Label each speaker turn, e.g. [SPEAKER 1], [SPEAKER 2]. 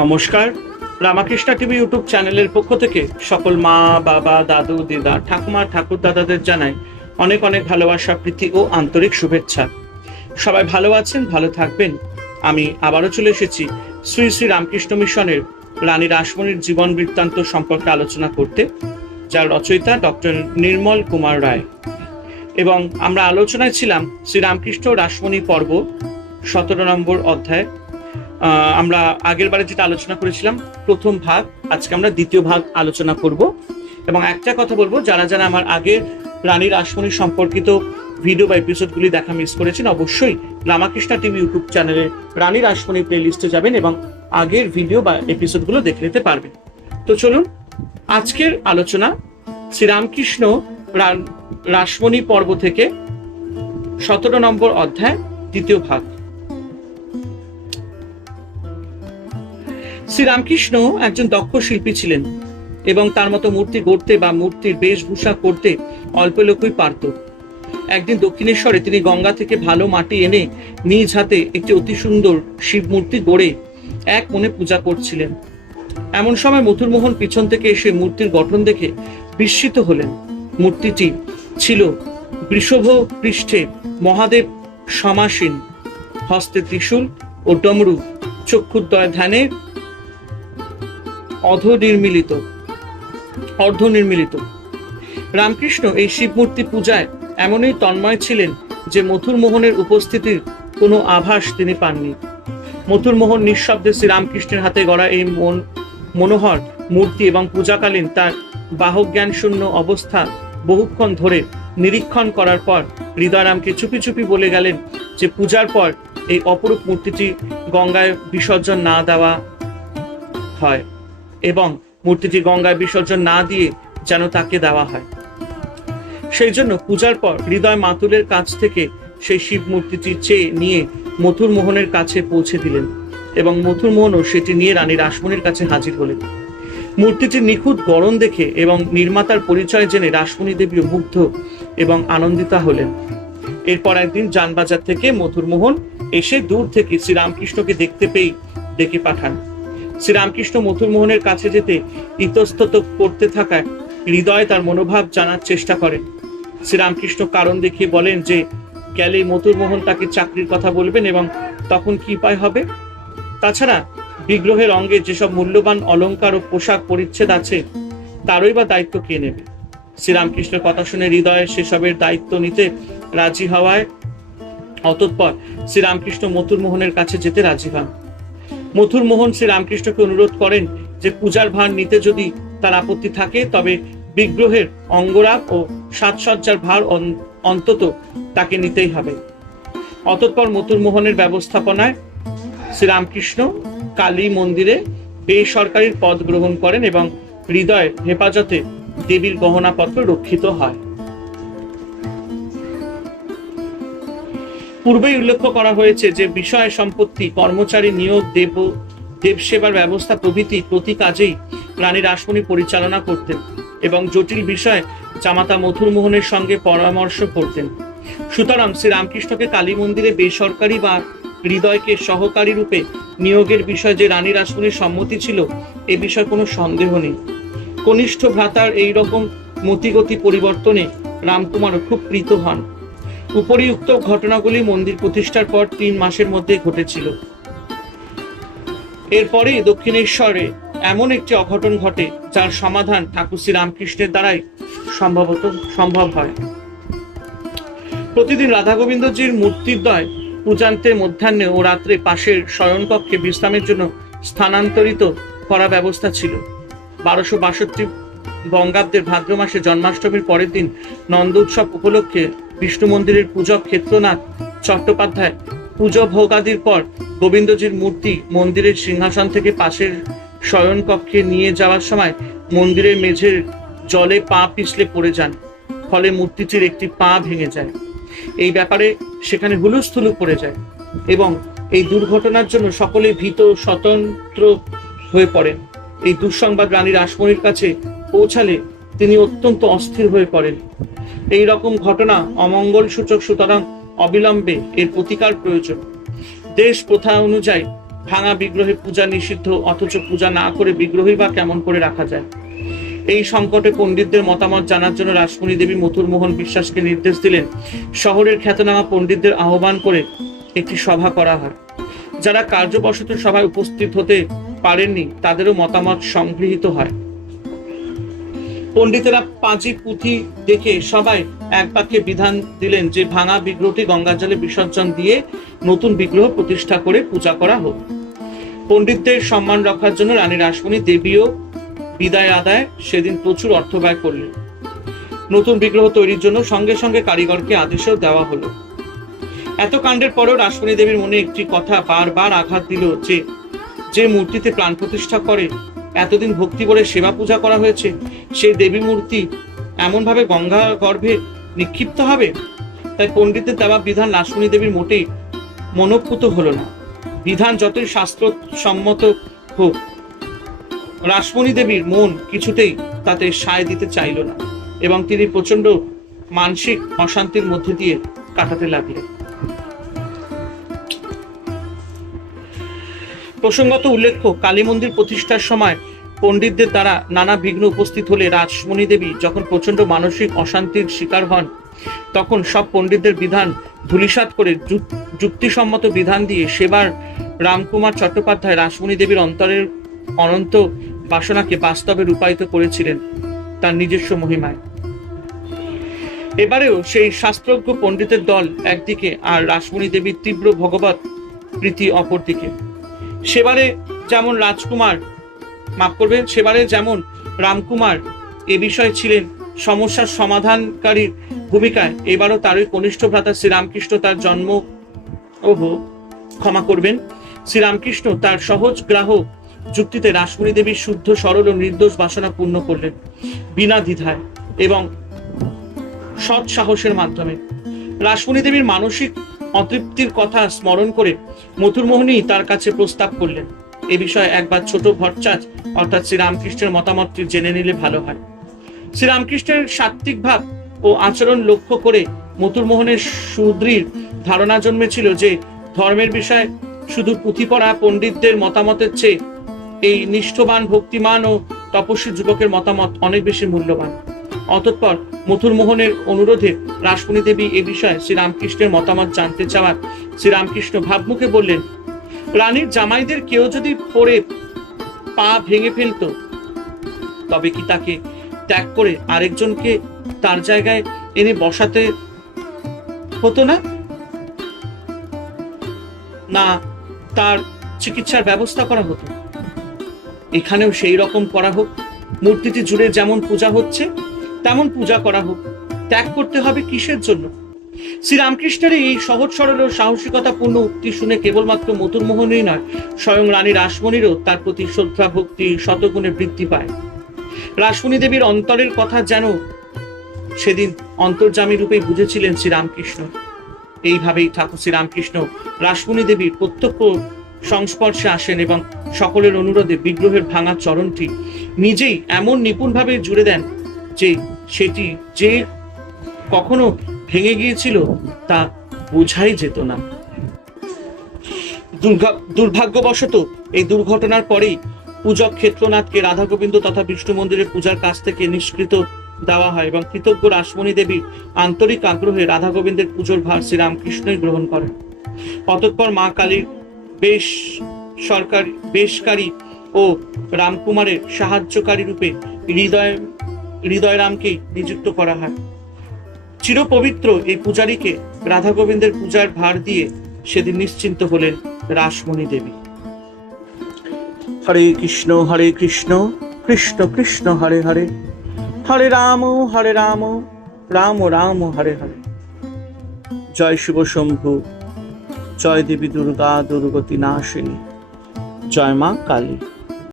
[SPEAKER 1] নমস্কার Ramakrishna TV YouTube চ্যানেলের পক্ষ থেকে সকল মা বাবা দাদু দিদা ঠাকুমা ঠাকুর দাদাদের জানাই অনেক অনেক ভালোবাসা প্রীতি ও আন্তরিক শুভেচ্ছা সবাই ভালো আছেন ভালো থাকবেন আমি আবারও চলে এসেছি শ্রী শ্রী রামকৃষ্ণ মিশনের রানী রাসমণির জীবন বৃত্তান্ত সম্পর্কে আলোচনা করতে যার রচয়িতা ডক্টর নির্মল কুমার রায় এবং আমরা আলোচনায় ছিলাম শ্রীরামকৃষ্ণ রাসমণি পর্ব সতেরো নম্বর অধ্যায় আমরা আগের বারে যেটা আলোচনা করেছিলাম প্রথম ভাগ আজকে আমরা দ্বিতীয় ভাগ আলোচনা করব এবং একটা কথা বলবো যারা যারা আমার আগের রানীর আসমনি সম্পর্কিত ভিডিও বা এপিসোডগুলি দেখা মিস করেছেন অবশ্যই রামাকৃষ্ণা টিভি ইউটিউব চ্যানেলে রানীর আসমনি প্লেলিস্টে যাবেন এবং আগের ভিডিও বা এপিসোডগুলো দেখে নিতে পারবেন তো চলুন আজকের আলোচনা শ্রীরামকৃষ্ণ রাসমণি পর্ব থেকে সতেরো নম্বর অধ্যায় দ্বিতীয় ভাগ শ্রীরামকৃষ্ণ একজন দক্ষ শিল্পী ছিলেন এবং তার মতো মূর্তি গড়তে বা মূর্তির বেশভূষা করতে অল্প লোকই পারত একদিন দক্ষিণেশ্বরে তিনি গঙ্গা থেকে ভালো মাটি এনে নিজ হাতে একটি অতি সুন্দর শিব মূর্তি গড়ে এক মনে পূজা করছিলেন এমন সময় মথুরমোহন পিছন থেকে এসে মূর্তির গঠন দেখে বিস্মিত হলেন মূর্তিটি ছিল বৃষভ পৃষ্ঠে মহাদেব সমাসীন হস্তে ত্রিশূল ও ডমরু চক্ষুদ্দয় ধ্যানে অধনির্মিলিত অর্ধনির্মিলিত রামকৃষ্ণ এই শিবমূর্তি পূজায় এমনই তন্ময় ছিলেন যে মথুর মোহনের উপস্থিতির কোনো আভাস তিনি পাননি মথুর মোহন নিঃশব্দে শ্রীরামকৃষ্ণের হাতে গড়া এই মন মনোহর মূর্তি এবং পূজাকালীন তার বাহজ্ঞান শূন্য অবস্থা বহুক্ষণ ধরে নিরীক্ষণ করার পর হৃদয়রামকে চুপি চুপি বলে গেলেন যে পূজার পর এই অপরূপ মূর্তিটি গঙ্গায় বিসর্জন না দেওয়া হয় এবং মূর্তিটি গঙ্গায় বিসর্জন না দিয়ে যেন তাকে দেওয়া হয় সেই জন্য পূজার পর হৃদয় মাতুলের কাছ থেকে সেই শিব মূর্তিটি চেয়ে নিয়ে মথুর মোহনের কাছে পৌঁছে দিলেন এবং মথুর মোহনও সেটি নিয়ে রানী রাসমণির কাছে হাজির হলেন মূর্তিটি নিখুঁত গরম দেখে এবং নির্মাতার পরিচয় জেনে রাসমণি দেবীও মুগ্ধ এবং আনন্দিতা হলেন এরপর একদিন যানবাজার থেকে মথুরমোহন এসে দূর থেকে শ্রীরামকৃষ্ণকে দেখতে পেয়ে ডেকে পাঠান শ্রীরামকৃষ্ণ মোহনের কাছে যেতে ইতস্তত করতে থাকায় হৃদয় তার মনোভাব জানার চেষ্টা করেন শ্রীরামকৃষ্ণ কারণ দেখিয়ে বলেন যে গেলে মোহন তাকে চাকরির কথা বলবেন এবং তখন কি উপায় হবে তাছাড়া বিগ্রহের অঙ্গে যেসব মূল্যবান অলঙ্কার ও পোশাক পরিচ্ছেদ আছে তারই বা দায়িত্ব কে নেবে শ্রীরামকৃষ্ণের কথা শুনে হৃদয়ে সেসবের দায়িত্ব নিতে রাজি হওয়ায় অতঃপর শ্রীরামকৃষ্ণ মোহনের কাছে যেতে রাজি হন মোহন শ্রী রামকৃষ্ণকে অনুরোধ করেন যে পূজার ভার নিতে যদি তার আপত্তি থাকে তবে বিগ্রহের অঙ্গরাগ ও সাজসজ্জার ভার অন্তত তাকে নিতেই হবে অতঃপর মথুর মোহনের ব্যবস্থাপনায় শ্রীরামকৃষ্ণ কালী মন্দিরে বেসরকারির পদ গ্রহণ করেন এবং হৃদয়ের হেফাজতে দেবীর গহনাপত্র রক্ষিত হয় পূর্বেই উল্লেখ করা হয়েছে যে বিষয় সম্পত্তি কর্মচারী নিয়োগ দেব দেবসেবার ব্যবস্থা প্রভৃতি প্রতি কাজেই রানী আসনি পরিচালনা করতেন এবং জটিল বিষয়ে জামাতা মথুর মোহনের সঙ্গে পরামর্শ করতেন সুতরাং শ্রীরামকৃষ্ণকে কালী মন্দিরে বেসরকারি বা হৃদয়কে সহকারী রূপে নিয়োগের বিষয়ে যে রানীর আসনের সম্মতি ছিল এ বিষয়ে কোনো সন্দেহ নেই কনিষ্ঠ ভ্রাতার এই রকম মতিগতি পরিবর্তনে রামকুমারও খুব প্রীত হন উপরিউক্ত ঘটনাগুলি মন্দির প্রতিষ্ঠার পর তিন মাসের মধ্যে ঘটেছিল এরপরে দক্ষিণেশ্বরে এমন একটি অঘটন ঘটে যার সমাধান ঠাকুর শ্রী রামকৃষ্ণের দ্বারাই সম্ভবত সম্ভব হয় প্রতিদিন রাধা গোবিন্দজির মূর্তিদ্বয় পূজান্তে মধ্যাহ্নে ও রাত্রে পাশের শয়নকক্ষে বিশ্রামের জন্য স্থানান্তরিত করা ব্যবস্থা ছিল বারোশো বাষট্টি বঙ্গাব্দের ভাদ্র মাসে জন্মাষ্টমীর পরের দিন নন্দ উৎসব উপলক্ষে বিষ্ণু মন্দিরের পূজক ক্ষেত্রনাথ চট্টোপাধ্যায় পুজো ভোগাদির পর গোবিন্দজির মূর্তি মন্দিরের সিংহাসন থেকে পাশের শয়নকক্ষে নিয়ে যাওয়ার সময় মন্দিরের মেঝের জলে পা পিছলে পড়ে যান ফলে মূর্তিটির একটি পা ভেঙে যায় এই ব্যাপারে সেখানে হুলুস্থুলু পড়ে যায় এবং এই দুর্ঘটনার জন্য সকলে ভীত স্বতন্ত্র হয়ে পড়েন এই দুঃসংবাদ রানী রাসমণির কাছে পৌঁছালে তিনি অত্যন্ত অস্থির হয়ে পড়েন এই রকম ঘটনা অমঙ্গল সূচক সুতরাং অবিলম্বে এর প্রতিকার প্রয়োজন দেশ প্রথা অনুযায়ী ভাঙা বিগ্রহে পূজা নিষিদ্ধ অথচ পূজা না করে বিগ্রহই বা কেমন করে রাখা যায় এই সংকটে পণ্ডিতদের মতামত জানার জন্য রাসমণি দেবী মথুর মোহন বিশ্বাসকে নির্দেশ দিলেন শহরের খ্যাতনামা পণ্ডিতদের আহ্বান করে একটি সভা করা হয় যারা কার্যবশত সভায় উপস্থিত হতে পারেননি তাদেরও মতামত সংগৃহীত হয় পণ্ডিতেরা পাঁজি পুঁথি দেখে সবাই এক পাখে বিধান দিলেন যে ভাঙা বিগ্রহটি গঙ্গা জলে বিসর্জন দিয়ে নতুন বিগ্রহ প্রতিষ্ঠা করে পূজা করা হোক পণ্ডিতদের সম্মান রক্ষার জন্য রানী রাসমণি দেবীও বিদায় আদায় সেদিন প্রচুর অর্থ ব্যয় করলেন নতুন বিগ্রহ তৈরির জন্য সঙ্গে সঙ্গে কারিগরকে আদেশও দেওয়া হলো এত কাণ্ডের পরেও রাসমণি দেবীর মনে একটি কথা বারবার আঘাত দিল যে যে মূর্তিতে প্রাণ প্রতিষ্ঠা করে এতদিন ভক্তি করে সেবা পূজা করা হয়েছে সেই দেবী মূর্তি এমনভাবে গঙ্গা গর্ভে নিক্ষিপ্ত হবে তাই পণ্ডিতের দেওয়া বিধান লাসমণী দেবীর মোটেই মনোপুত হলো না বিধান যতই শাস্ত্র সম্মত হোক রাসমণি দেবীর মন কিছুতেই তাতে সায় দিতে চাইল না এবং তিনি প্রচন্ড মানসিক অশান্তির মধ্যে দিয়ে কাটাতে লাগলেন প্রসঙ্গত উল্লেখ্য কালী মন্দির প্রতিষ্ঠার সময় পণ্ডিতদের দ্বারা নানা বিঘ্ন উপস্থিত হলে রাসমণি দেবী যখন প্রচণ্ড মানসিক অশান্তির শিকার হন তখন সব পণ্ডিতদের বিধান ধুলিসাত করে যুক্তিসম্মত বিধান দিয়ে সেবার রামকুমার চট্টোপাধ্যায় রাসমণি দেবীর অন্তরের অনন্ত বাসনাকে বাস্তবে রূপায়িত করেছিলেন তার নিজস্ব মহিমায় এবারেও সেই শাস্ত্রজ্ঞ পণ্ডিতের দল একদিকে আর রাসমণি দেবীর তীব্র ভগবত প্রীতি অপরদিকে সেবারে যেমন রাজকুমার মাফ করবেন সেবারে যেমন রামকুমার এ বিষয়ে ছিলেন সমস্যার সমাধানকারীর ভূমিকায় এবারও তারই কনিষ্ঠ ভ্রাতা শ্রীরামকৃষ্ণ তার জন্ম ওহ ক্ষমা করবেন শ্রীরামকৃষ্ণ তার সহজ গ্রাহক যুক্তিতে রাসমণি দেবীর শুদ্ধ সরল ও নির্দোষ বাসনা পূর্ণ করলেন বিনা দ্বিধায় এবং সৎ সাহসের মাধ্যমে রাসমণি দেবীর মানসিক অতৃপ্তির কথা স্মরণ করে মথুরমোহনই তার কাছে প্রস্তাব করলেন এ বিষয়ে একবার ছোট ভট্টাচ অর্থাৎ শ্রীরামকৃষ্ণের মতামতটি জেনে নিলে ভালো হয় শ্রীরামকৃষ্ণের সাত্ত্বিক ভাব ও আচরণ লক্ষ্য করে মথুরমোহনের সুদৃঢ় ধারণা জন্মেছিল যে ধর্মের বিষয়ে শুধু পুঁথিপড়া পণ্ডিতদের মতামতের চেয়ে এই নিষ্ঠবান ভক্তিমান ও তপস্বী যুবকের মতামত অনেক বেশি মূল্যবান অতঃপর মথুর মোহনের অনুরোধে রাসমণি দেবী এ বিষয়ে শ্রীরামকৃষ্ণের মতামত জানতে চাওয়ার শ্রীরামকৃষ্ণ ভাবমুখে বললেন রানীর জামাইদের কেউ যদি পড়ে পা ভেঙে ফেলত তবে কি তাকে ত্যাগ করে আরেকজনকে তার জায়গায় এনে বসাতে হতো না না তার চিকিৎসার ব্যবস্থা করা হতো এখানেও সেই রকম করা হোক মূর্তিটি জুড়ে যেমন পূজা হচ্ছে তেমন পূজা করা হোক ত্যাগ করতে হবে কিসের জন্য শ্রীরামকৃষ্ণের এই সহজ সরল ও সাহসিকতাপূর্ণ উক্তি শুনে কেবলমাত্র মধুরমোহনই নয় স্বয়ং রানী রাসমণিরও তার প্রতি শ্রদ্ধা ভক্তি শতগুণে বৃদ্ধি পায় রাসমণি দেবীর অন্তরের কথা যেন সেদিন অন্তর্জামী রূপে বুঝেছিলেন শ্রীরামকৃষ্ণ এইভাবেই ঠাকুর শ্রীরামকৃষ্ণ রাসমণি দেবীর প্রত্যক্ষ সংস্পর্শে আসেন এবং সকলের অনুরোধে বিগ্রহের ভাঙা চরণটি নিজেই এমন নিপুণভাবে জুড়ে দেন যে সেটি যে কখনো ভেঙে গিয়েছিল তা বোঝাই যেত না দুর্ভাগ্যবশত এই দুর্ঘটনার পরেই পূজক ক্ষেত্রনাথকে রাধা গোবিন্দ তথা বিষ্ণু মন্দিরের পূজার কাছ থেকে নিষ্কৃত দেওয়া হয় এবং কৃতজ্ঞ রাসমণি দেবী আন্তরিক আগ্রহে রাধা গোবিন্দের পুজোর ভার শ্রীরামকৃষ্ণই গ্রহণ করেন অতঃপর মা কালীর বেশ সরকার বেশকারী ও রামকুমারের সাহায্যকারী রূপে হৃদয় হৃদয় রামকে নিযুক্ত করা হয় চিরপবিত্র এই পূজারীকে রাধা গোবিন্দের পূজার ভার দিয়ে সেদিন নিশ্চিন্ত হলেন রাসমণি দেবী হরে কৃষ্ণ হরে কৃষ্ণ কৃষ্ণ কৃষ্ণ হরে হরে হরে রাম হরে রাম রাম রাম হরে হরে জয় শিব শম্ভু জয় দেবী দুর্গা দুর্গতি নাশিনী জয় মা কালী